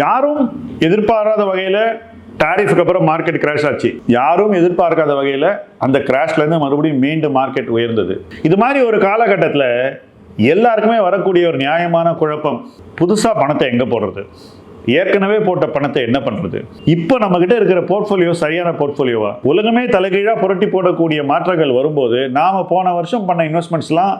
யாரும் எதிர்பாராத வகையில் டாரிஃபுக்கு அப்புறம் மார்க்கெட் கிராஷ் ஆச்சு. யாரும் எதிர்பார்க்காத வகையில் அந்த கிராஷ்லேருந்து மறுபடியும் மீண்டும் மார்க்கெட் உயர்ந்தது. இது மாதிரி ஒரு காலகட்டத்தில் எல்லாருக்குமே வரக்கூடிய ஒரு நியாயமான குழப்பம், புதுசாக பணத்தை எங்கே போடுறது, ஏற்கனவே போட்ட பணத்தை என்ன பண்றது, இப்போ நம்ம கிட்ட இருக்கிற போர்ட்ஃபோலியோ சரியான போர்ட்ஃபோலியோவா, உலகமே தலைகீழா புரட்டி போடக்கூடிய மாற்றங்கள் வரும்போது நாம போன வருஷம் பண்ண இன்வெஸ்ட்மெண்ட்ஸ்லாம்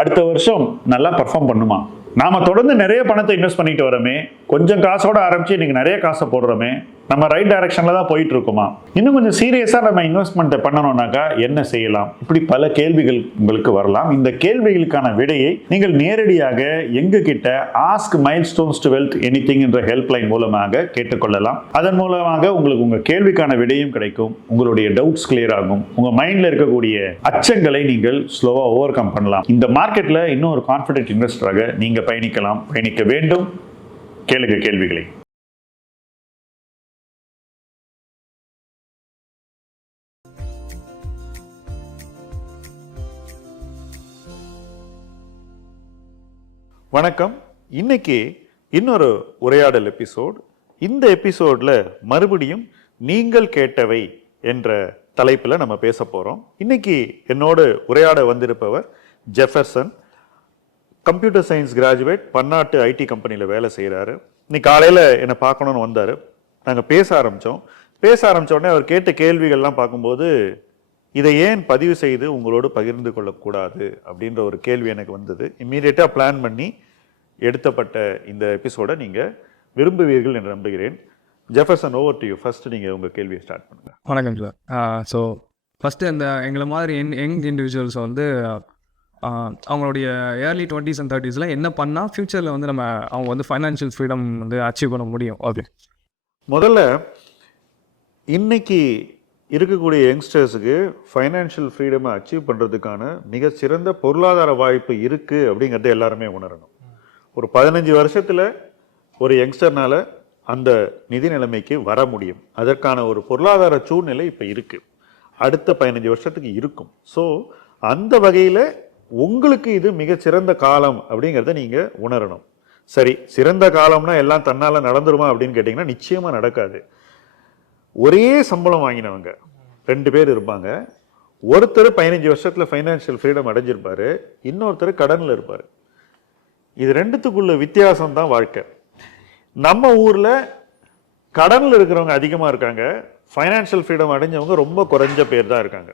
அடுத்த வருஷம் நல்லா பர்ஃபார்ம் பண்ணுமா, நாம தொடர்ந்து நிறைய பணத்தை இன்வெஸ்ட் பண்ணிட்டு வரோமே, கொஞ்சம் காசோட ஆரம்பிச்சு இன்னைக்கு நிறைய காசை போடுறோமே, நம்ம ரைட் டைரக்ஷன்ல தான் போயிட்டு இருக்கோமா, இன்னும் கொஞ்சம் சீரியஸா நம்ம இன்வெஸ்ட்மெண்ட் பண்ணணும்னாக்கா என்ன செய்யலாம், இப்படி பல கேள்விகள் உங்களுக்கு வரலாம். இந்த கேள்விகளுக்கான விடையை நீங்கள் நேரடியாக எங்க கிட்ட ask milestones to wealth anything என்ற ஹெல்ப்லைன் மூலமாக கேட்டுக்கொள்ளலாம். அதன் மூலமாக உங்களுக்கு உங்க கேள்விக்கான விடையும் கிடைக்கும், உங்களுடைய டவுட்ஸ் கிளியர் ஆகும், உங்க மைண்ட்ல இருக்கக்கூடிய அச்சங்களை நீங்கள் ஸ்லோவா ஓவர் கம் பண்ணலாம். இந்த மார்க்கெட்ல இன்னும் ஒரு கான்ஃபிடென்ட் இன்வெஸ்டராக நீங்க பயணிக்க வேண்டும். கேளுங்க கேள்விகளை. வணக்கம். இன்னைக்கு இன்னொரு உரையாடல் எபிசோட். இந்த எபிசோட்ல மறுபடியும் நீங்கள் கேட்டவை என்ற தலைப்பில் நம்ம பேச போறோம். இன்னைக்கு என்னோடு உரையாட வந்திருப்பவர் ஜெஃபர்சன், கம்ப்யூட்டர் சயின்ஸ் கிராஜுவேட், பன்னாட்டு ஐடி கம்பெனியில் வேலை செய்கிறாரு. இன்னைக்கு காலையில் என்னை பார்க்கணுன்னு வந்தார். நாங்கள் பேச ஆரம்பித்த உடனே அவர் கேட்ட கேள்விகள்லாம் பார்க்கும்போது இதை ஏன் பதிவு செய்து உங்களோடு பகிர்ந்து கொள்ளக்கூடாது அப்படின்ற ஒரு கேள்வி எனக்கு வந்தது. இம்மீடியட்டாக பிளான் பண்ணி எடுத்தப்பட்ட இந்த எபிசோடை நீங்கள் விரும்புவீர்கள் என்று நம்புகிறேன். Jefferson, over to you. First நீங்கள் உங்கள் கேள்வியை ஸ்டார்ட் பண்ணுங்கள். வணக்கம் சார். ஸோ ஃபஸ்ட்டு அந்த எங்களை மாதிரி யங் இண்டிவிஜுவல்ஸ் வந்து அவங்களுடைய ஏர்லி 20s and 30s என்ன பண்ணால் ஃப்யூச்சரில் வந்து அவங்க வந்து ஃபைனான்ஷியல் ஃப்ரீடம் வந்து அச்சீவ் பண்ண முடியும். ஓகே, முதல்ல இன்னைக்கு இருக்கக்கூடிய யங்ஸ்டர்ஸுக்கு ஃபைனான்ஷியல் ஃப்ரீடமை அச்சீவ் பண்ணுறதுக்கான மிகச்சிறந்த பொருளாதார வாய்ப்பு இருக்குது அப்படிங்கிறத எல்லாருமே உணரணும். ஒரு 15 வருஷத்தில் ஒரு யங்ஸ்டர்னால் அந்த நிதி நிலைமைக்கு வர முடியும். அதற்கான ஒரு பொருளாதார சூழ்நிலை இப்போ இருக்குது, அடுத்த 15 வருஷத்துக்கு இருக்கும். ஸோ அந்த வகையில் உங்களுக்கு இது மிகச்சிறந்த காலம் அப்படிங்கிறத நீங்கள் உணரணும். சரி, சிறந்த காலம்னா எல்லாம் தன்னால் நடந்துருமா அப்படின்னு கேட்டிங்கன்னா நிச்சயமாக நடக்காது. ஒரே சம்பளம் வாங்கினவங்க 2 பேர் இருப்பாங்க. ஒருத்தர் 15 வருஷத்தில் ஃபைனான்ஷியல் ஃப்ரீடம் அடைஞ்சிருப்பார், இன்னொருத்தர் கடனில் இருப்பார். இது ரெண்டுத்துக்குள்ள வித்தியாசம் தான் வாழ்க்கை. நம்ம ஊரில் கடனில் இருக்கிறவங்க அதிகமாக இருக்காங்க, ஃபைனான்ஷியல் ஃப்ரீடம் அடைஞ்சவங்க ரொம்ப குறைஞ்ச பேர் தான் இருக்காங்க.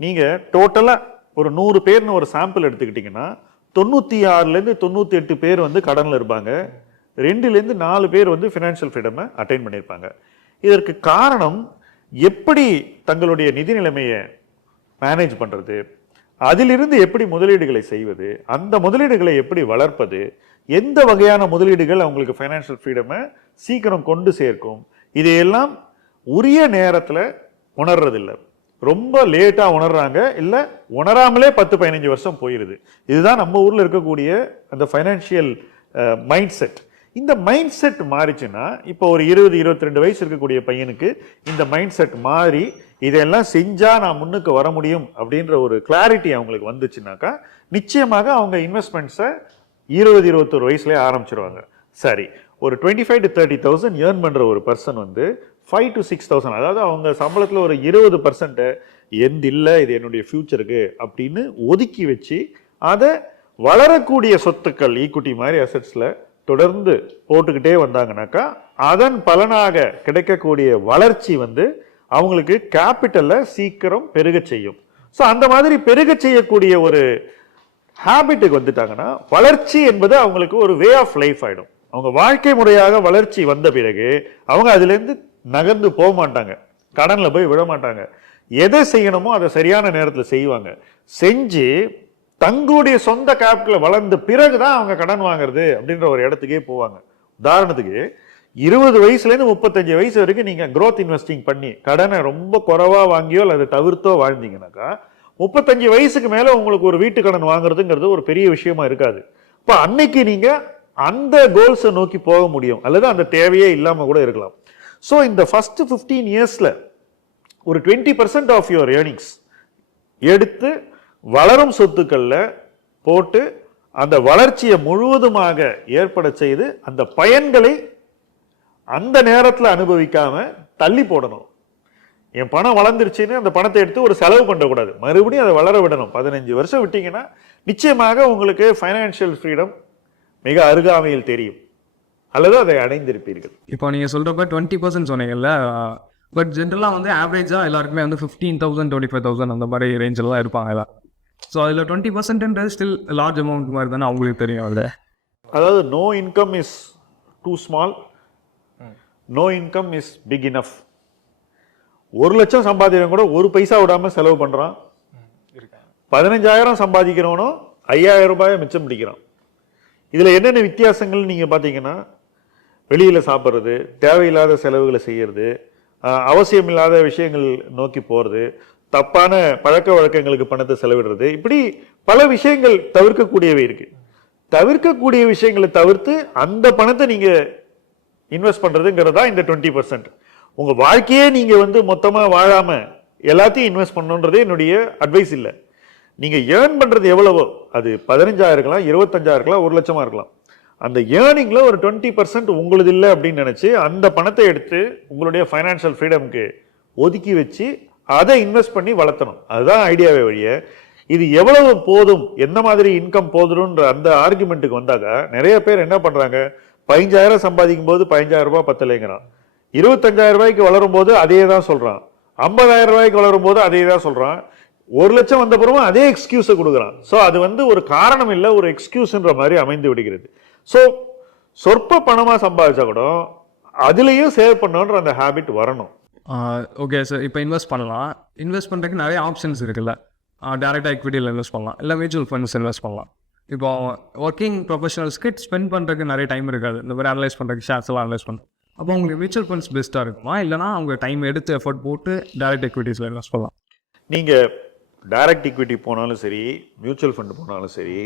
நீங்கள் டோட்டலாக ஒரு 100 பேர்னு ஒரு சாம்பிள் எடுத்துக்கிட்டிங்கன்னா 96லேருந்து 98 பேர் வந்து கடனில் இருப்பாங்க, 2லேருந்து 4 பேர் வந்து ஃபினான்ஷியல் ஃப்ரீடமை அட்டைன் பண்ணியிருப்பாங்க. இதற்கு காரணம் எப்படி தங்களுடைய நிதி நிலைமையை மேனேஜ் பண்ணுறது, அதிலிருந்து எப்படி முதலீடுகளை செய்வது, அந்த முதலீடுகளை எப்படி வளர்ப்பது, எந்த வகையான முதலீடுகள் அவங்களுக்கு ஃபைனான்ஷியல் ஃப்ரீடமை சீக்கிரம் கொண்டு சேர்க்கும், இதையெல்லாம் உரிய நேரத்தில் உணர்றதில்லை. ரொம்ப லேட்டாக உணர்றாங்க, இல்லை உணராமலே 10-15 வருஷம் போயிடுது. இதுதான் நம்ம ஊரில் இருக்கக்கூடிய அந்த ஃபைனான்ஷியல் மைண்ட் செட். இந்த மைண்ட் செட் மாறிச்சுன்னா, இப்போ ஒரு 20-22 வயசு இருக்கக்கூடிய பையனுக்கு இந்த மைண்ட் செட் மாறி இதெல்லாம் செஞ்சால் நான் முன்னுக்கு வர முடியும் அப்படின்ற ஒரு கிளாரிட்டி அவங்களுக்கு வந்துச்சுனாக்கா நிச்சயமாக அவங்க இன்வெஸ்ட்மெண்ட்ஸை 20-21 வயசுலேயே ஆரம்பிச்சிருவாங்க. சரி, ஒரு 25,000 to 30,000 ஏர்ன் பண்ணுற ஒரு பர்சன் வந்து 5,000 to 6,000, அதாவது அவங்க சம்பளத்தில் ஒரு 20% எந்த இல்லை இது என்னுடைய ஃபியூச்சருக்கு அப்படின்னு ஒதுக்கி வச்சு அதை வளரக்கூடிய சொத்துக்கள், ஈக்குட்டி மாதிரி அசட்ஸில் தொடர்ந்து போட்டுக்கிட்டே வந்தாங்கனாக்கா அதன் பலனாக கிடைக்கக்கூடிய வளர்ச்சி வந்து அவங்களுக்கு கேபிட்டலை சீக்கிரம் பெருக செய்யும். ஸோ அந்த மாதிரி பெருக செய்யக்கூடிய ஒரு ஹேபிட்டுக்கு வந்துட்டாங்கன்னா வளர்ச்சி என்பது அவங்களுக்கு ஒரு வே ஆஃப் லைஃப் ஆகிடும். அவங்க வாழ்க்கை முறையாக வளர்ச்சி வந்த பிறகு அவங்க அதுலேருந்து நகர்ந்து போக மாட்டாங்க, கடனில் போய் விட மாட்டாங்க. எதை செய்யணுமோ அதை சரியான நேரத்தில் செய்வாங்க. செஞ்சு தங்களுடைய சொந்த கேபிட்டல வளர்ந்த பிறகுதான் அவங்க கடன் வாங்குறது அப்படின்ற ஒரு இடத்துக்கே போவாங்க. உதாரணத்துக்கு 20 வயசுலேருந்து 35 வயசு வரைக்கும் நீங்க growth இன்வெஸ்டிங் பண்ணி கடனை ரொம்ப குறைவா வாங்கியோ அல்லது தவிர்த்தோ வாழ்ந்தீங்கன்னாக்கா 35 வயசுக்கு மேல உங்களுக்கு ஒரு வீட்டு கடன் வாங்குறதுங்கிறது ஒரு பெரிய விஷயமா இருக்காது. இப்போ அன்னைக்கு நீங்க அந்த கோல்ஸை நோக்கி போக முடியும், அல்லது அந்த தேவையே இல்லாம கூட இருக்கலாம். ஸோ இந்த ஃபர்ஸ்ட் 15 இயர்ஸ்ல ஒரு 20% ஆஃப் யுவர் ஏர்னிங்ஸ் எடுத்து வளரும் சொத்துக்கள்ல போட்டு அந்த வளர்ச்சியை முழுவதுமாக ஏற்பட செய்து அந்த பயன்களை அந்த நேரத்தில் அனுபவிக்காம தள்ளி போடணும். என் பணம் வளர்ந்துருச்சுன்னு அந்த பணத்தை எடுத்து ஒரு செலவு பண்ணக்கூடாது, மறுபடியும் அதை வளர விடணும். 15 வருஷம் விட்டீங்கன்னா நிச்சயமாக உங்களுக்கு ஃபைனான்சியல் ஃப்ரீடம் மிக அருகாமையில் தெரியும், அல்லது அதை அடைந்திருப்பீர்கள். இப்போ நீங்கள் சொல்கிறப்ப 20% சொன்னீங்கல்ல, பட் ஜென்ரலாக வந்து ஆவரேஜாக எல்லாருக்குமே வந்து 15,000 25,000 அந்த மாதிரி ரேஞ்சில் தான் இருப்பாங்க எல்லாம். ஸோ அதில் 20%ன்றது ஸ்டில் லார்ஜ் அமௌண்ட் மாதிரி தானே அவங்களுக்கு தெரியும். அதில் அதாவது no income is too small, no income is big enough. 1 லட்சம் சம்பாதிக்கிறவங்க கூட 1 பைசா விடாமல் செலவு பண்ணுறான். 15,000 சம்பாதிக்கிறவனும் 5,000 ரூபாயை மிச்சம் பிடிக்கிறான். இதில் என்னென்ன வித்தியாசங்கள் நீங்கள் பார்த்தீங்கன்னா, வெளியில் சாப்பிட்றது, தேவையில்லாத செலவுகளை செய்கிறது, அவசியமில்லாத விஷயங்கள் நோக்கி போகிறது, தப்பான பழக்க வழக்கங்களுக்கு பணத்தை செலவிடுறது, இப்படி பல விஷயங்கள் தவிர்க்கக்கூடியவை இருக்கு. தவிர்க்கக்கூடிய விஷயங்களை தவிர்த்து அந்த பணத்தை நீங்கள் இன்வெஸ்ட் பண்ணுறதுங்கிறதா இந்த 20%. உங்கள் வாழ்க்கையே நீங்கள் வந்து மொத்தமாக வாழாமல் எல்லாத்தையும் இன்வெஸ்ட் பண்ணணுன்றதே என்னுடைய அட்வைஸ் இல்லை. நீங்கள் ஏர்ன் பண்ணுறது எவ்வளவோ, அது 15,000 இருக்கலாம், 25,000 இருக்கலாம், 1 லட்சமாக இருக்கலாம், அந்த ஏர்னிங்கில் ஒரு 20% உங்களுது இல்லை அப்படின்னு நினச்சி அந்த பணத்தை எடுத்து உங்களுடைய ஃபைனான்ஷியல் ஃப்ரீடம்க்கு ஒதுக்கி வச்சு அதை இன்வெஸ்ட் பண்ணி வளர்த்தணும். அதுதான் ஐடியாவே வழிய. இது எவ்வளவு போதும், எந்த மாதிரி இன்கம் போதுன்ற அந்த ஆர்குமெண்ட்டுக்கு வந்தாக்க நிறைய பேர் என்ன பண்ணுறாங்க, 15,000 சம்பாதிக்கும் போது 15,000 ரூபாய் பத்தலைங்கிறான், 25,000 ரூபாய்க்கு வளரும் போது அதே தான் சொல்கிறான், 50,000 ரூபாய்க்கு வளரும் போது அதே தான் சொல்கிறான், 1 லட்சம் வந்த பிறகு அதே எக்ஸ்கியூஸை கொடுக்குறான். ஸோ அது வந்து ஒரு காரணம் இல்லை, ஒரு எக்ஸ்கியூஸ்ன்ற மாதிரி அமைந்து விடுகிறது. ஸோ சொற்ப பணமாக சம்பாதிச்சா கூட அதுலேயும் சேவ் பண்ணணுன்ற அந்த ஹேபிட் வரணும். ஓகே சார், இப்போ இன்வெஸ்ட் பண்ணலாம். இன்வெஸ்ட் பண்ணுறதுக்கு நிறைய ஆப்ஷன்ஸ் இருக்குல்ல. டேரெக்டாக எக்விட்டியில் இன்வெஸ்ட் பண்ணலாம், இல்லை மியூச்சுவல் ஃபண்ட்ஸ் இன்வெஸ்ட் பண்ணலாம். இப்போ ஒர்க்கிங் ப்ரொஃபஷனல்ஸ்க்கு ஸ்பெண்ட் பண்ணுறதுக்கு நிறைய டைம் இருக்காது, இந்த மாதிரி அனலைஸ் பண்ணுறதுக்கு, ஷேர்ஸ் எல்லாம் அனலைஸ் பண்ணுறது. அப்போ உங்களுக்கு மியூச்சுவல் ஃபண்ட்ஸ் பெஸ்ட்டாக இருக்குமா, இல்லைனா அவங்க டைம் எடுத்து எஃபர்ட் போட்டு டேரெக்ட் எக்விட்டிஸில் இன்வெஸ்ட் பண்ணலாம்? நீங்கள் டைரக்ட் ஈக்விட்டி போனாலும் சரி, மியூச்சுவல் ஃபண்ட் போனாலும் சரி,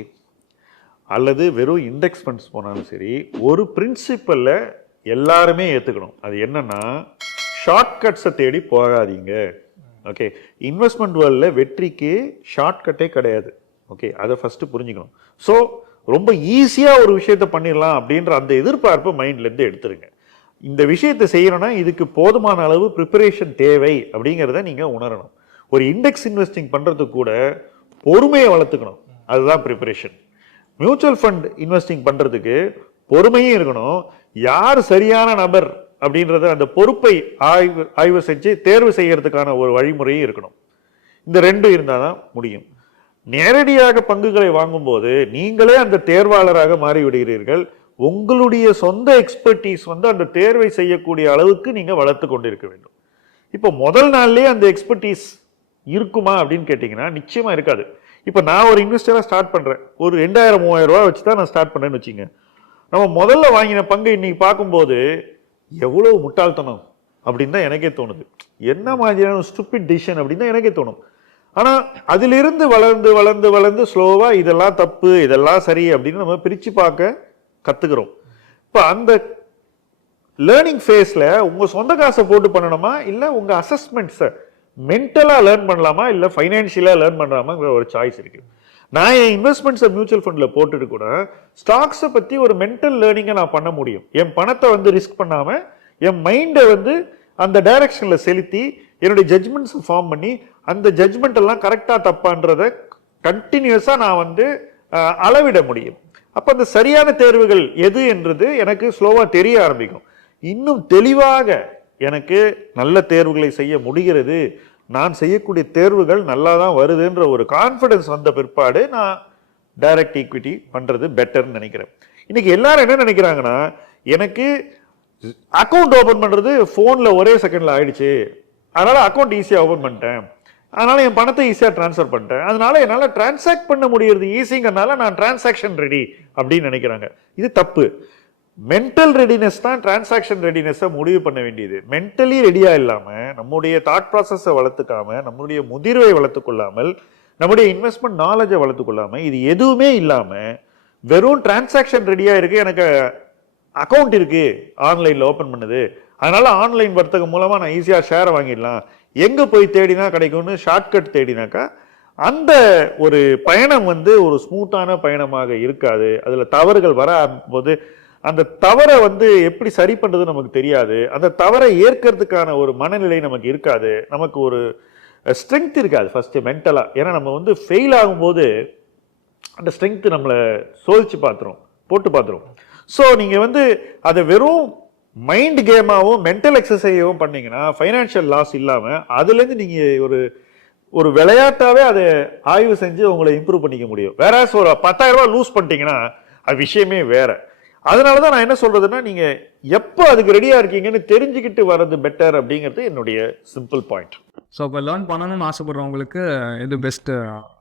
அல்லது வெறும் இண்டெக்ஸ் ஃபண்ட்ஸ் போனாலும் சரி, ஒரு பிரின்சிபல்ல எல்லாருமே ஏற்றுக்கணும். அது என்னன்னா, ஷார்ட்கட்ஸை தேடி போகாதீங்க. ஓகே, இன்வெஸ்ட்மெண்ட் வேர்ல்டில் வெற்றிக்கு ஷார்ட்கட்டே கிடையாது. ஓகே, அதை ஃபஸ்ட்டு புரிஞ்சுக்கணும். ஸோ ரொம்ப ஈஸியாக ஒரு விஷயத்தை பண்ணிடலாம் அப்படின்ற அந்த எதிர்பார்ப்பை மைண்ட்லேருந்து எடுத்துருங்க. இந்த விஷயத்தை செய்யணும்னா இதுக்கு போதுமான அளவு ப்ரிப்பரேஷன் தேவை அப்படிங்கிறத நீங்கள் உணரணும். ஒரு இண்டெக்ஸ் இன்வெஸ்டிங் பண்ணுறதுக்கு கூட பொறுமையை வளர்த்துக்கணும், அதுதான் ப்ரிப்பரேஷன். மியூச்சுவல் ஃபண்ட் இன்வெஸ்டிங் பண்ணுறதுக்கு பொறுமையும் இருக்கணும், யார் சரியான நபர் அப்படின்றத அந்த பொறுப்பை ஆய்வு செஞ்சு தேர்வு செய்யறதுக்கான ஒரு வழிமுறையும் இருக்கணும். இந்த ரெண்டும் இருந்தால் தான் முடியும். நேரடியாக பங்குகளை வாங்கும்போது நீங்களே அந்த தேர்வாளராக மாறிவிடுகிறீர்கள். உங்களுடைய சொந்த எக்ஸ்பர்டீஸ் வந்து அந்த தேர்வை செய்யக்கூடிய அளவுக்கு நீங்கள் வளர்த்து கொண்டு இருக்க வேண்டும். இப்போ முதல் நாள்லேயே அந்த எக்ஸ்பர்டீஸ் இருக்குமா அப்படின்னு கேட்டிங்கன்னா நிச்சயமாக இருக்காது. இப்போ நான் ஒரு இன்வெஸ்டராக ஸ்டார்ட் பண்ணுறேன், ஒரு 2,000-3,000 ரூபா வச்சு தான் நான் ஸ்டார்ட் பண்ணேன்னு வச்சுங்க. நம்ம முதல்ல வாங்கின பங்கு இன்னைக்கு பார்க்கும்போது எவ்வளவு முட்டாள்தனம் அப்படின்னு தான் எனக்கே தோணுது. என்ன மாதிரியான ஸ்டூபிட் டிசிஷன் அப்படின்னு தான் எனக்கே தோணும். ஆனால் அதிலிருந்து வளர்ந்து வளர்ந்து வளர்ந்து ஸ்லோவாக இதெல்லாம் தப்பு இதெல்லாம் சரி அப்படின்னு நம்ம பிரித்து பார்க்க கற்றுக்கிறோம். இப்போ அந்த லேர்னிங் ஃபேஸில் உங்கள் சொந்த காசை போட்டு பண்ணணுமா, இல்லை உங்கள் அசஸ்மெண்ட்ஸை மென்டலாக லேர்ன் பண்ணலாமா, இல்லை ஃபைனான்ஷியலாக லேர்ன் பண்ணலாமாங்கிற ஒரு சாய்ஸ் இருக்குது. நான் என் இன்வெஸ்ட்மெண்ட்ஸை மியூச்சுவல் ஃபண்டில் போட்டுட்டு கூட ஸ்டாக்ஸை பற்றி ஒரு மென்டல் லேர்னிங்கை நான் பண்ண முடியும். என் பணத்தை வந்து ரிஸ்க் பண்ணாமல் என் மைண்டை வந்து அந்த டைரக்ஷனில் செலுத்தி என்னுடைய ஜட்ஜ்மெண்ட்ஸை ஃபார்ம் பண்ணி அந்த ஜட்ஜ்மெண்ட் எல்லாம் கரெக்டாக தப்பான்றதை கண்டினியூஸாக நான் வந்து அளவிட முடியும். அப்போ அந்த சரியான தேர்வுகள் எது என்றது எனக்கு ஸ்லோவாக தெரிய ஆரம்பிக்கும். இன்னும் தெளிவாக எனக்கு நல்ல தேர்வுகளை செய்ய முடிகிறது, நான் செய்யக்கூடிய தேர்வுகள் நல்லா தான் வருதுன்ற ஒரு கான்ஃபிடன்ஸ் வந்த பிற்பாடு நான் டைரக்ட் ஈக்விட்டி பண்ணுறது பெட்டர்னு நினைக்கிறேன். இன்னைக்கு எல்லாரும் என்ன நினைக்கிறாங்கன்னா, எனக்கு அக்கௌண்ட் ஓப்பன் பண்ணுறது ஃபோனில் ஒரே செகண்டில் ஆயிடுச்சு, அதனால் அக்கௌண்ட் ஈஸியாக ஓப்பன் பண்ணிட்டேன், அதனால் என் பணத்தை ஈஸியாக ட்ரான்ஸ்ஃபர் பண்ணிட்டேன், அதனால் என்னால் டிரான்சாக்ட் பண்ண முடியறது ஈஸிங்கிறனால நான் டிரான்சாக்ஷன் ரெடி அப்படின்னு நினைக்கிறாங்க. இது தப்பு. மென்டல் ரெடினஸ் தான் டிரான்சாக்ஷன் ரெடினஸை முடிவு பண்ண வேண்டியது. மென்டலி ரெடியாக இல்லாமல், நம்முடைய தாட் ப்ராசஸை வளர்த்துக்காமல், நம்முடைய முதிர்வை வளர்த்துக்கொள்ளாமல், நம்முடைய இன்வெஸ்ட்மெண்ட் நாலேஜை வளர்த்துக்கொள்ளாமல், இது எதுவுமே இல்லாமல் வெறும் டிரான்சாக்ஷன் ரெடியாக இருக்குது, எனக்கு அக்கௌண்ட் இருக்குது ஆன்லைனில் ஓப்பன் பண்ணுது, அதனால் ஆன்லைன் வர்த்தகம் மூலமாக நான் ஈஸியாக ஷேரை வாங்கிடலாம், எங்கே போய் தேடினா கிடைக்கும்னு ஷார்ட்கட் தேடினாக்கா அந்த ஒரு பயணம் வந்து ஒரு ஸ்மூத்தான பயணமாக இருக்காது. அதில் தவறுகள் வர போது அந்த தவறை வந்து எப்படி சரி பண்றது நமக்கு தெரியாது. அந்த தவறை ஏற்கிறதுக்கான ஒரு மனநிலை நமக்கு இருக்காது. நமக்கு ஒரு ஸ்ட்ரென்த் இருக்காது ஃபர்ஸ்ட் மென்டலா. ஏன்னா நம்ம வந்து ஃபெயில் ஆகும்போது அந்த ஸ்ட்ரென்த் நம்மளை சோதிச்சு பார்த்துரும், போட்டு பார்த்துரும். ஸோ நீங்க வந்து அதை வெறும் மைண்ட் கேமாவும் மென்டல் எக்ஸசைஸாகவும் பண்ணீங்கன்னா ஃபைனான்ஷியல் லாஸ் இல்லாம அதுலேருந்து நீங்க ஒரு விளையாட்டாவே அதை ஆய்வு செஞ்சு உங்களை இம்ப்ரூவ் பண்ணிக்க முடியும். வேற ஒரு 10,000 ரூபாய் லூஸ் பண்ணிட்டீங்கன்னா அது விஷயமே வேற. அதனாலதான் நான் என்ன சொல்றதுன்னா, நீங்க எப்போ அதுக்கு ரெடியா இருக்கீங்கன்னு தெரிஞ்சுக்கிட்டு வர்றது பெட்டர் அப்படிங்கிறது என்னுடைய சிம்பிள் பாயிண்ட். ஸோ இப்போ லேர்ன் பண்ணணும்னு ஆசைப்படுறவங்களுக்கு எது பெஸ்ட்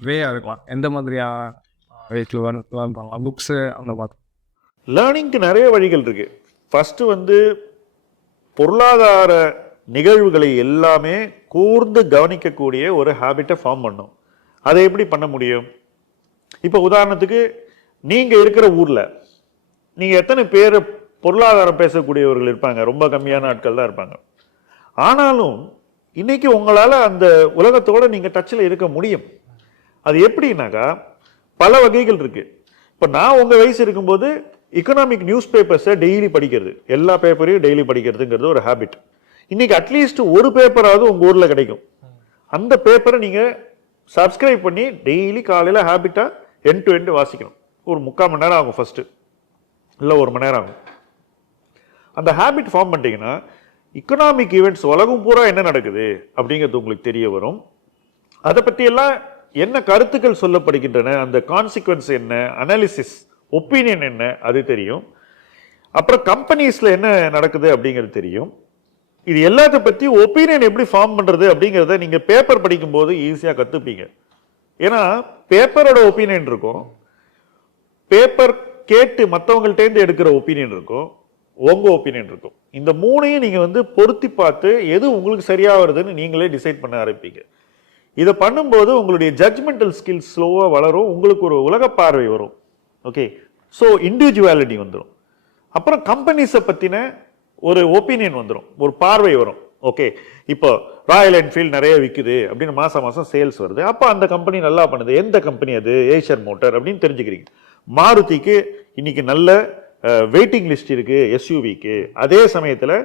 வேயா இருக்கலாம்? எந்த மாதிரியா வேட்டில் லேர்ன் பண்ணலாம்? புக்ஸு அந்த மாதிரி லேர்னிங்க்கு நிறைய வழிகள் இருக்கு. ஃபர்ஸ்ட் வந்து பொருளாதார நிகழ்வுகளை எல்லாமே கூர்ந்து கவனிக்கக்கூடிய ஒரு ஹேபிட்டை ஃபார்ம் பண்ணும். அதை எப்படி பண்ண முடியும்? இப்போ உதாரணத்துக்கு நீங்க இருக்கிற ஊர்ல நீங்க எத்தனை பேர் பொருளாதாரம் பேசக்கூடியவர்கள் இருப்பாங்க? ரொம்ப கம்மியான ஆட்கள் தான் இருப்பாங்க. ஆனாலும் இன்னைக்கு உங்களால அந்த உலகத்தோட நீங்க டச்சில் இருக்க முடியும். அது எப்படின்னாக்கா பல வகைகள் இருக்கு. இப்போ நான் உங்க வயசு இருக்கும்போது எக்கனாமிக் நியூஸ் பேப்பர்ஸை டெய்லி படிக்கிறது, எல்லா பேப்பரையும் டெய்லி படிக்கிறதுங்கிறது ஒரு ஹேபிட். இன்னைக்கு அட்லீஸ்ட் ஒரு பேப்பராவது உங்க ஊர்ல கிடைக்கும். அந்த பேப்பரை நீங்க சப்ஸ்கிரைப் பண்ணி டெய்லி காலையில ஹேபிட்டா எண்ட் டு எண்ட் வாசிக்கணும். ஒரு 3/4 மணி நேரம் ஆகும் ஃபர்ஸ்ட், இல்ல 1 மணி நேரம் ஆகும். அந்த ஹேபிட் ஃபார்ம் பண்ணிட்டீங்கன்னா எக்கனாமிக் ஈவெண்ட்ஸ் உலகம் பூரா என்ன நடக்குது அப்படிங்கிறது உங்களுக்கு தெரிய வரும். அதை பற்றி எல்லாம் என்ன கருத்துக்கள் சொல்லப்படுகின்றன, அந்த கான்சிக்வன்ஸ் என்ன, அனாலிசிஸ், ஒப்பீனியன் என்ன, அது தெரியும். அப்புறம் கம்பெனிஸ்ல என்ன நடக்குது அப்படிங்கிறது தெரியும். இது எல்லாத்த பத்தி ஒப்பீனியன் எப்படி ஃபார்ம் பண்றது அப்படிங்கிறத நீங்க பேப்பர் படிக்கும் போது ஈஸியா கத்துப்பீங்க. ஏன்னா பேப்பரோட ஒப்பீனியன் இருக்கும், பேப்பர் கேட்டு மற்றவங்கள்ட்டேருந்து எடுக்கிற ஒப்பீனியன் இருக்கும், உங்க ஒப்பீனியன் இருக்கும். இந்த மூணையும் நீங்க வந்து பொருத்தி பார்த்து எது உங்களுக்கு சரியா வருதுன்னு நீங்களே டிசைட் பண்ண ஆரம்பிப்பீங்க. இதை பண்ணும்போது உங்களுடைய ஜட்ஜ்மெண்டல் ஸ்கில்ஸ் ஸ்லோவா வளரும், உங்களுக்கு ஒரு உலக பார்வை வரும். ஓகே, ஸோ இண்டிவிஜுவாலிட்டி வந்துடும். அப்புறம் கம்பெனிஸை பத்தின ஒரு ஒப்பீனியன் வந்துடும், ஒரு பார்வை வரும். ஓகே, இப்போ ராயல் என்ஃபீல்ட் நிறைய விற்குது அப்படின்னு மாசம் மாசம் சேல்ஸ் வருது, அப்போ அந்த கம்பெனி நல்லா பண்ணுது. எந்த கம்பெனி அது? ஏஷியன் மோட்டார் அப்படின்னு தெரிஞ்சுக்கிறீங்க. மாருதிக்கு இன்னைக்கு நல்ல வெயிட்டிங் லிஸ்ட் இருக்கு எஸ்யூவிக்கு. அதே சமயத்தில்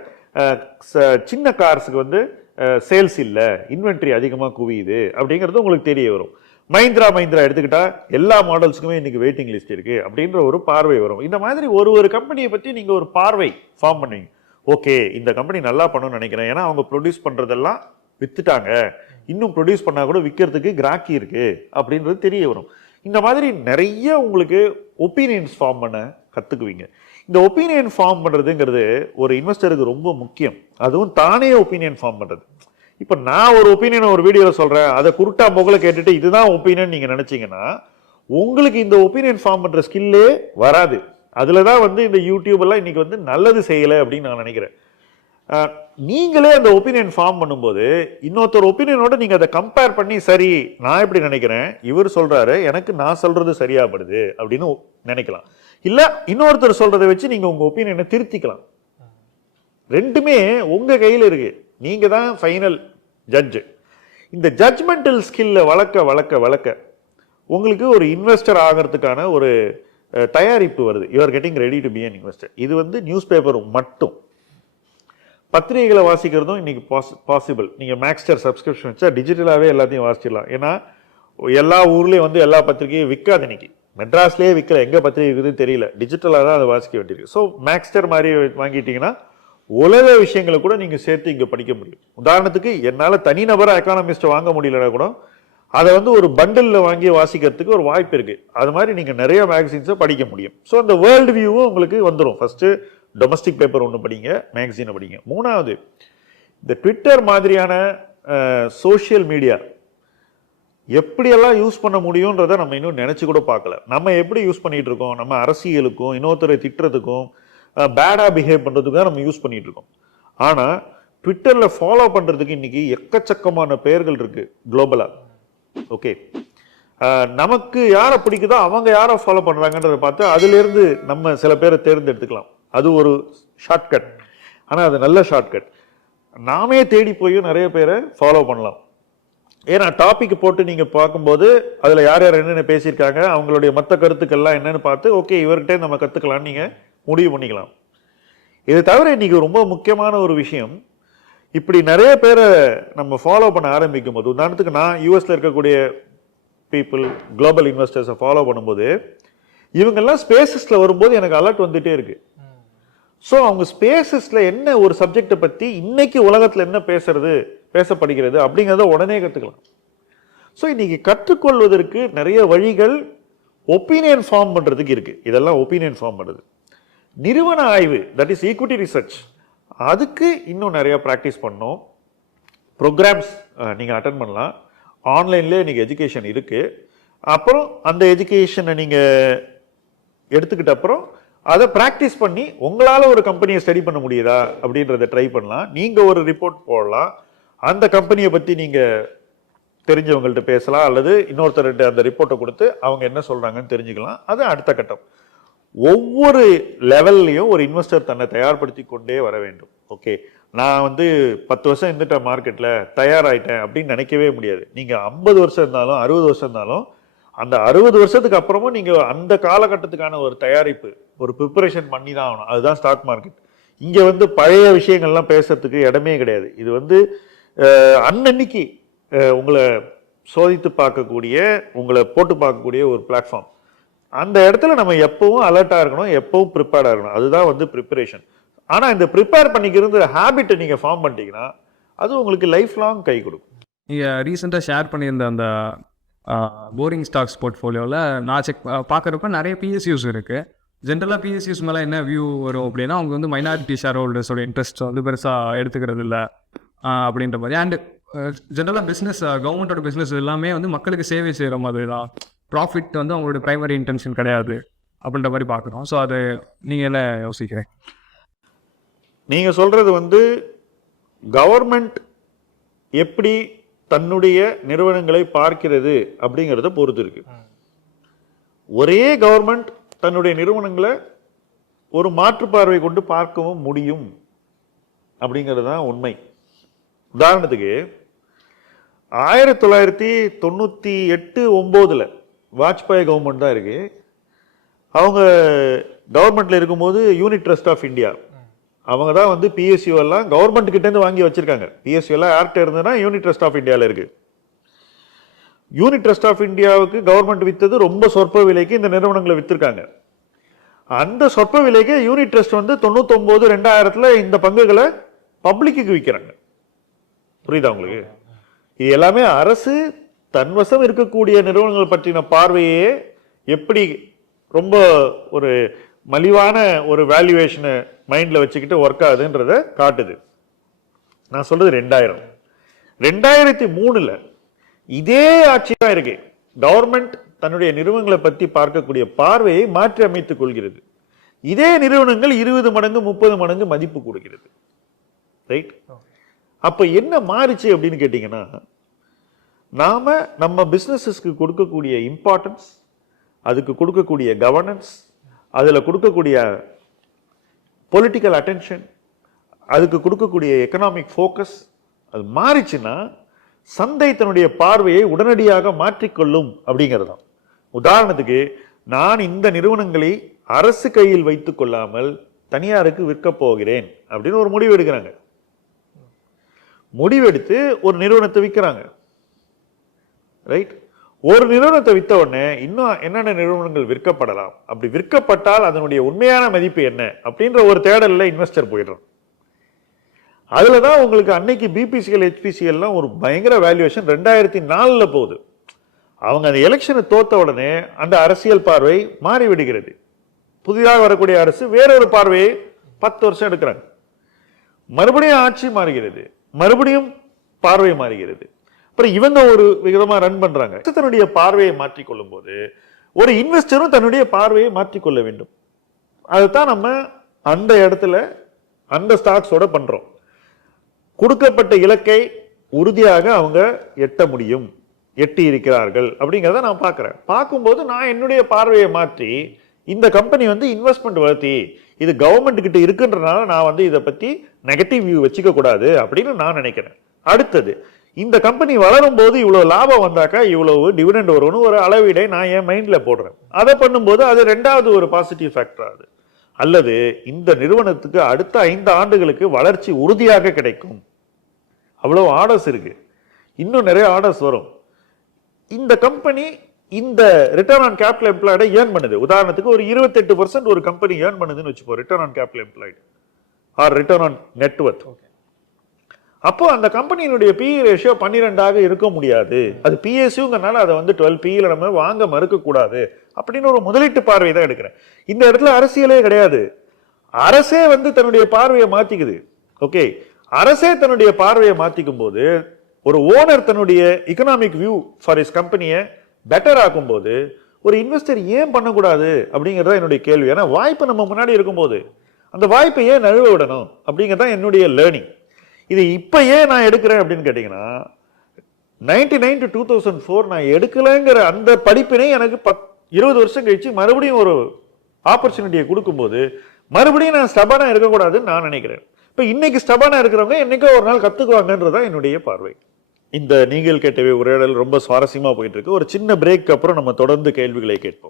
சின்ன கார்ஸுக்கு வந்து சேல்ஸ் இல்லை, இன்வென்ட்ரி அதிகமாக குவியுது அப்படிங்கிறது உங்களுக்கு தெரிய வரும். மஹிந்திரா எடுத்துக்கிட்டா எல்லா மாடல்ஸுக்குமே இன்னைக்கு வெயிட்டிங் லிஸ்ட் இருக்கு அப்படின்ற ஒரு பார்வை வரும். இந்த மாதிரி ஒரு கம்பெனியை பற்றி நீங்க ஒரு பார்வை ஃபார்ம் பண்ணுவீங்க. ஓகே, இந்த கம்பெனி நல்லா பண்ணணும்னு நினைக்கிறேன், ஏன்னா அவங்க ப்ரொடியூஸ் பண்றதெல்லாம் வித்துட்டாங்க, இன்னும் ப்ரொடியூஸ் பண்ணா கூட விற்கிறதுக்கு கிராக்கி இருக்கு அப்படின்றது தெரிய வரும். இந்த மாதிரி நிறைய உங்களுக்கு ஒப்பீனியன்ஸ் ஃபார்ம் பண்ண கத்துக்குவீங்க. இந்த ஒப்பீனியன் ஃபார்ம் பண்றதுங்கிறது ஒரு இன்வெஸ்டருக்கு ரொம்ப முக்கியம். அதுவும் தானே ஒப்பீனியன் ஃபார்ம் பண்றது. இப்ப நான் ஒரு ஒப்பீனியன் ஒரு வீடியோல சொல்றேன், அதை குருட்டா முகல கேட்டுட்டு இதுதான் ஒப்பீனியன் நீங்க நினைச்சீங்கன்னா உங்களுக்கு இந்த ஒப்பீனியன் ஃபார்ம் பண்ற ஸ்கில்லே வராது. அதுலதான் வந்து இந்த யூடியூப் எல்லாம் இன்னைக்கு வந்து நல்லது செய்யலை அப்படின்னு நான் நினைக்கிறேன். நீங்களே அந்த ஒப்பீனியன் ஃபார்ம் பண்ணும்போது இன்னொருத்தர் ஒப்பீனியனோட நீங்க அதை கம்பேர் பண்ணி, சரி நான் எப்படி நினைக்கிறேன், இவர் சொல்றாரு, எனக்கு நான் சொல்றது சரியாபடுது அப்படின்னு நினைக்கலாம். இல்ல இன்னொருத்தர் சொல்றதை வச்சு நீங்க உங்க ஒப்பீனியனை திருத்திக்கலாம். ரெண்டுமே உங்க கையில இருக்கு, நீங்க தான் ஃபைனல் ஜட்ஜ். இந்த ஜட்ஜ்மெண்டல் ஸ்கில்ல வளர்க்க உங்களுக்கு ஒரு இன்வெஸ்டர் ஆகிறதுக்கான ஒரு தயாரிப்பு வருது. You are getting ready to be an investor. இது வந்து நியூஸ் பேப்பர் மட்டும். பத்திரிகைகளை வாசிக்கிறதும் இன்னைக்கு பாசிபிள். நீங்க மேக்ஸ்டர் சப்ஸ்கிரிப்ஷன் வச்சா டிஜிட்டலாவே எல்லாத்தையும் வாசிச்சிடலாம். ஏன்னா எல்லா ஊர்லயும் வந்து எல்லா பத்திரிகையும் விற்காது. இன்னைக்கு மெட்ராஸ்லேயே விற்கிற எங்க பத்திரிகை இருக்குதுன்னு தெரியல, டிஜிட்டலாக தான் அதை வாசிக்க வேண்டியிருக்கு. ஸோ மேக்ஸ்டர் மாதிரி வாங்கிட்டீங்கன்னா உலக விஷயங்களை கூட நீங்க சேர்த்து இங்க படிக்க முடியும். உதாரணத்துக்கு என்னால தனிநபரா எக்கானமிஸ்ட் வாங்க முடியலன்னா கூட அதை வந்து ஒரு பண்டில்ல வாங்கி வாசிக்கிறதுக்கு ஒரு வாய்ப்பு இருக்கு. அது மாதிரி நீங்க நிறைய மேகசின்ஸை படிக்க முடியும். ஸோ அந்த வேர்ல்டு வியூவும் உங்களுக்கு வந்துடும். ஃபர்ஸ்ட் டொமஸ்டிக் பேப்பர் ஒன்று படிங்க, மேகசினை படிங்க. மூணாவது, இந்த ட்விட்டர் மாதிரியான சோசியல் மீடியா எப்படியெல்லாம் யூஸ் பண்ண முடியும்ன்றதை நம்ம இன்னும் நினைச்சு கூட பார்க்கல. நம்ம எப்படி யூஸ் பண்ணிட்டு இருக்கோம், நம்ம அரசியலுக்கும் இன்னொருத்தரை திட்டுறதுக்கும் பேடா பிஹேவ் பண்றதுக்கும் நம்ம யூஸ் பண்ணிட்டு இருக்கோம். ஆனா ட்விட்டர்ல ஃபாலோ பண்றதுக்கு இன்னைக்கு எக்கச்சக்கமான பெயர்கள் இருக்கு குளோபலா. ஓகே, நமக்கு யாரை பிடிக்குதோ அவங்க யாரை ஃபாலோ பண்றாங்கன்றத பார்த்து அதுல இருந்து நம்ம சில பேரை தேர்ந்தெடுத்துக்கலாம். அது ஒரு ஷார்ட்கட். ஆனா அது நல்ல ஷார்ட்கட். நாமே தேடி போய் நிறைய பேரை ஃபாலோ பண்ணலாம். ஏன்னா டாபிக் போட்டு நீங்க பார்க்கும்போது அதுல யார் யார் என்னென்ன பேசியிருக்காங்க, அவங்களுடைய மற்ற கருத்துக்கள்லாம் என்னன்னு பார்த்து ஓகே இவர்கிட்ட நம்ம கத்துக்கலாம்னு நீங்க முடிவு பண்ணிக்கலாம். இதை தவிர இன்னைக்கு ரொம்ப முக்கியமான ஒரு விஷயம், இப்படி நிறைய பேரை நம்ம ஃபாலோ பண்ண ஆரம்பிக்கும் போது, உதாரணத்துக்கு நான் யூஎஸ்ல இருக்கக்கூடிய பீப்புள் குளோபல் இன்வெஸ்டர்ஸை ஃபாலோ பண்ணும்போது இவங்கெல்லாம் ஸ்பேசஸ்ல வரும்போது எனக்கு அலர்ட் வந்துட்டே இருக்கு. ஸோ அவங்க ஸ்பேசஸ்ல என்ன ஒரு சப்ஜெக்டை பத்தி இன்னைக்கு உலகத்துல என்ன பேசப்படுகிறது அப்படிங்கிறத உடனே கத்துக்கலாம். ஸோ இன்னைக்கு கற்றுக்கொள்வதற்கு நிறைய வழிகள் ஒப்பீனியன் ஃபார்ம் பண்றதுக்கு இருக்கு. இதெல்லாம் ஒப்பீனியன் ஃபார்ம் பண்றது. நிறுவன ஆய்வு, தட் இஸ் ஈக்விட்டி ரிசர்ச், அதுக்கு இன்னும் நிறைய ப்ராக்டிஸ் பண்ணோம். ப்ரோக்ராம்ஸ் நீங்க அட்டன் பண்ணலாம். ஆன்லைன்லேயே இன்னைக்கு எஜுகேஷன் இருக்கு. அப்புறம் அந்த எஜுகேஷனை நீங்க எடுத்துக்கிட்ட அப்புறம் அதை ப்ராக்டிஸ் பண்ணி உங்களால ஒரு கம்பெனியை ஸ்டடி பண்ண முடியுதா அப்படின்றத ட்ரை பண்ணலாம். நீங்க ஒரு ரிப்போர்ட் போடலாம். அந்த கம்பெனியை பத்தி நீங்க தெரிஞ்சவங்கள்ட்ட பேசலாம், அல்லது இன்னொருத்தர்கிட்ட அந்த ரிப்போர்ட்டை கொடுத்து அவங்க என்ன சொல்றாங்கன்னு தெரிஞ்சுக்கலாம். அது அடுத்த கட்டம். ஒவ்வொரு லெவல்லையும் ஒரு இன்வெஸ்டர் தன்னை தயார்படுத்தி கொண்டே வர வேண்டும். ஓகே, நான் 10 வருஷம் இருந்துட்டேன் மார்க்கெட்ல, தயாராயிட்டேன் அப்படின்னு நினைக்கவே முடியாது. நீங்க 50 வருஷம் இருந்தாலும் 60 வருஷம் இருந்தாலும் அந்த 60 வருஷத்துக்கு அப்புறமும் நீங்க அந்த காலகட்டத்துக்கான ஒரு தயாரிப்பு, ஒரு ப்ரிப்பரேஷன் பண்ணி தான் ஆகணும். அதுதான் ஸ்டாக் மார்க்கெட். இங்க பழைய விஷயங்கள்லாம் பேசுறதுக்கு இடமே கிடையாது. இது அன்னன்னைக்கு உங்களை சோதித்து பார்க்கக்கூடிய, உங்களை போட்டு பார்க்கக்கூடிய ஒரு பிளாட்ஃபார்ம். அந்த இடத்துல நம்ம எப்பவும் அலர்ட்டா இருக்கணும், எப்பவும் ப்ரிப்பேர்டா இருக்கணும். அதுதான் ப்ரிப்பரேஷன். ஆனா இந்த ப்ரிப்பேர் பண்ணிக்கிறது ஹேபிட்டை நீங்க ஃபார்ம் பண்ணிட்டீங்கன்னா அது உங்களுக்கு லைஃப் லாங் கை கொடுக்கும். நீங்க ரீசெண்டாக ஷேர் பண்ணியிருந்த அந்த போரிங் ஸ்டாக்ஸ் போர்ட்ஃபோலியோவில் நான் பார்க்குறப்ப நிறைய பிஎஸ்யூஸ் இருக்குது. ஜென்ரலாக பிஎஸ்யூஸ் மேலே என்ன வியூ வரும் அப்படின்னா, அவங்க மைனாரிட்டி ஷேர் ஹோல்டர்ஸோட இன்ட்ரெஸ்ட் பெருசாக எடுத்துக்கிறது இல்லை அப்படின்ற மாதிரி. அண்டு ஜென்ரலாக பிஸ்னஸ், கவர்மெண்ட்டோட பிஸ்னஸ் எல்லாமே மக்களுக்கு சேவை செய்கிற மாதிரி தான். ப்ராஃபிட் அவங்களோட ப்ரைமரி இன்டென்ஷன் கிடையாது அப்படின்ற மாதிரி பார்க்குறோம். ஸோ அது நீங்கள் என்ன யோசிக்கிறேன்? நீங்க சொல்றது கவர்மெண்ட் எப்படி தன்னுடைய நிறுவனங்களை பார்க்கிறது அப்படிங்கிறத பொறுத்து இருக்கு. ஒரே கவர்மெண்ட் தன்னுடைய நிறுவனங்களை ஒரு மாற்று பார்வை கொண்டு பார்க்கவும் முடியும் அப்படிங்கிறது தான் உண்மை. உதாரணத்துக்கு 1998-99 வாஜ்பாய் கவர்மெண்ட் தான் இருக்கு. அவங்க கவர்மெண்ட்ல இருக்கும்போது யூனிட் ட்ரஸ்ட் ஆஃப் இந்தியா, அவங்க தான் பிஎஸ்யூ எல்லாம் கவர்மெண்ட் கிட்ட இருந்து வாங்கி வச்சிருக்காங்க. பிஎஸ்யூ எல்லாம் யார்கிட்ட இருந்ததுன்னா யூனிட் ட்ரஸ்ட் ஆஃப் இந்தியாவில் இருக்கு. யூனிட் ட்ரஸ்ட் ஆஃப் இந்தியாவுக்கு கவர்மெண்ட் வித்தது ரொம்ப சொற்ப விலைக்கு இந்த நிறுவனங்களை வித்திருக்காங்க. அந்த சொற்ப விலைக்கு யூனிட் ட்ரஸ்ட் 99-2000 இந்த பங்குகளை பப்ளிக்கு விற்கிறாங்க. புரியுதா உங்களுக்கு? இது எல்லாமே அரசு தன்வசம் இருக்கக்கூடிய நிறுவனங்கள் பற்றின பார்வையே எப்படி ரொம்ப ஒரு மலிவான ஒரு வேல்யூவேஷனை மைண்ட்ல வச்சுக்கிட்டு ஒர்க் ஆகுதுன்றத காட்டுது. நான் சொல்றது 2003 இதே ஆட்சி தான் இருக்கு. கவர்மெண்ட் தன்னுடைய நிறுவனங்களை பத்தி பார்க்கக்கூடிய பார்வையை மாற்றி அமைத்துக் கொள்கிறது. இதே நிறுவனங்கள் 20 மடங்கு 30 மடங்கு மதிப்பு கொடுக்கிறது. ரைட்? அப்ப என்ன மாறிச்சு அப்படின்னு கேட்டீங்கன்னா, நாம நம்ம பிசினஸஸ்க்கு கொடுக்கக்கூடிய இம்பார்ட்டன்ஸ், அதுக்கு கொடுக்கக்கூடிய கவர்னன்ஸ், அதுல கொடுக்கக்கூடிய பொலிட்டிக்கல் அட்டென்ஷன், அதுக்கு கொடுக்கக்கூடிய எக்கனாமிக் ஃபோக்கஸ் அது மாறிச்சுன்னா சந்தை தன்னுடைய பார்வையை உடனடியாக மாற்றிக்கொள்ளும் அப்படிங்கிறதான். உதாரணத்துக்கு, நான் இந்த நிறுவனங்களை அரசு கையில் வைத்துக் கொள்ளாமல் தனியாருக்கு விற்க போகிறேன் அப்படின்னு ஒரு முடிவு எடுக்கிறாங்க. முடிவெடுத்து ஒரு நிறுவனத்தை விற்கிறாங்க. ரைட்? ஒரு நிறுவனத்தை வித்த உடனே இன்னும் என்னென்ன நிறுவனங்கள் விற்கப்படலாம், அப்படி விற்கப்பட்டால் அதனுடைய உண்மையான மதிப்பு என்ன அப்படின்ற ஒரு தேடல்ல இன்வெஸ்டர் போயிடுறான். அதுலதான் உங்களுக்கு அன்னைக்கு பிபிசிஎல் ஹெச்பிசிஎல்லாம் ஒரு பயங்கர வேல்யூவேஷன் 2004 போகுது. அவங்க அந்த எலெக்ஷனை தோத்த உடனே அந்த அரசியல் பார்வை மாறிவிடுகிறது. புதிதாக வரக்கூடிய அரசு வேறொரு பார்வையை 10 வருஷம் எடுக்கிறாங்க. மறுபடியும் ஆட்சி மாறுகிறது, மறுபடியும் பார்வை மாறுகிறது. அப்புறம் இவங்க ஒரு விதமா ரன் பண்றாங்க. தன்னுடைய பார்வையை மாற்றிக்கொள்ளும் போது ஒரு இன்வெஸ்டரும் தன்னுடைய பார்வையை மாற்றிக்கொள்ள வேண்டும். அதுதான் நம்ம அந்த இடத்துல அந்த ஸ்டாக்ஸோட பண்றோம். கொடுக்கப்பட்ட இலக்கை உறுதியாக அவங்க எட்ட முடியும், எட்டி இருக்கிறார்கள் அப்படிங்கிறத நான் பார்க்கிறேன். பார்க்கும்போது நான் என்னுடைய பார்வையை மாற்றி இந்த கம்பெனி இன்வெஸ்ட்மெண்ட் வளர்த்தி இது கவர்மெண்ட் கிட்ட இருக்குன்றனால நான் இதை பத்தி நெகட்டிவ் வியூ வச்சுக்க கூடாது அப்படின்னு நான் நினைக்கிறேன். அடுத்தது, இந்த கம்பெனி வளரும் போது இவ்வளவு லாபம் வந்தாக்கா இவ்வளவு டிவிடெண்ட் வரும்னு ஒரு அளவீடை நான் என் மைண்ட்ல போடுறேன். அதை பண்ணும்போது அது ரெண்டாவது ஒரு பாசிட்டிவ் ஃபேக்டர் ஆகுது. அல்லது இந்த நிறுவனத்துக்கு அடுத்த 5 ஆண்டுகளுக்கு வளர்ச்சி உறுதியாக கிடைக்கும். அவ்வளவு ஆர்டர்ஸ் இருக்கு, இன்னும் நிறைய ஆர்டர்ஸ் வரும். இந்த கம்பெனி இந்த ரிட்டர்ன் ஆன் கேபிட்டல் எம்ப்ளாய்டை ஏர்ன் பண்ணுது. உதாரணத்துக்கு ஒரு 28% ஒரு கம்பெனி ஏர்ன் பண்ணுதுன்னு வச்சுப்போம், return on capital employed or return on net worth. அப்போ அந்த கம்பெனியினுடைய PE ரேஷியோ 12ஆக இருக்க முடியாது. அது PSUங்கனால அதை வந்து 12 PE நம்ம வாங்க மறுக்க கூடாது அப்படின்னு ஒரு முதலீட்டு பார்வை தான் எடுக்கிறேன். இந்த இடத்துல அரசியலே கிடையாது. அரசே வந்து தன்னுடைய பார்வையை மாத்திக்குது. ஓகே, அரசே தன்னுடைய பார்வையை மாத்திக்கும் போது ஒரு ஓனர் தன்னுடைய எக்கனாமிக் வியூ ஃபார் இஸ் கம்பெனியை பெட்டர் ஆக்கும் போது ஒரு இன்வெஸ்டர் ஏன் பண்ணக்கூடாது அப்படிங்கிறதா என்னுடைய கேள்வி. ஏன்னா வாய்ப்பு நம்ம முன்னாடி இருக்கும்போது அந்த வாய்ப்பை ஏன் நழுவ விடணும் அப்படிங்கிறதான் என்னுடைய லேர்னிங். இது இப்ப ஏன் நான் எடுக்கிறேன் அப்படின்னு கேட்டீங்கன்னா 99 to 2004 நான் எடுக்கலைங்கிற அந்த படிப்பினை எனக்கு 20 வருஷம் கழிச்சு மறுபடியும் ஒரு ஆப்பர்ச்சுனிட்டியை கொடுக்கும்போது மறுபடியும் நான் ஸ்டபானா இருக்கக்கூடாதுன்னு நான் நினைக்கிறேன். இப்ப இன்னைக்கு ஸ்டபானா இருக்கிறவங்க என்னைக்கோ ஒரு நாள் கத்துக்குவாங்கன்றதான் என்னுடைய பார்வை. இந்த நீங்கள் கேட்டவை உரையாடல் ரொம்ப சுவாரஸ்யமா போயிட்டு இருக்கு. ஒரு சின்ன பிரேக் அப்புறம் நம்ம தொடர்ந்து கேள்விகளை கேட்போம்.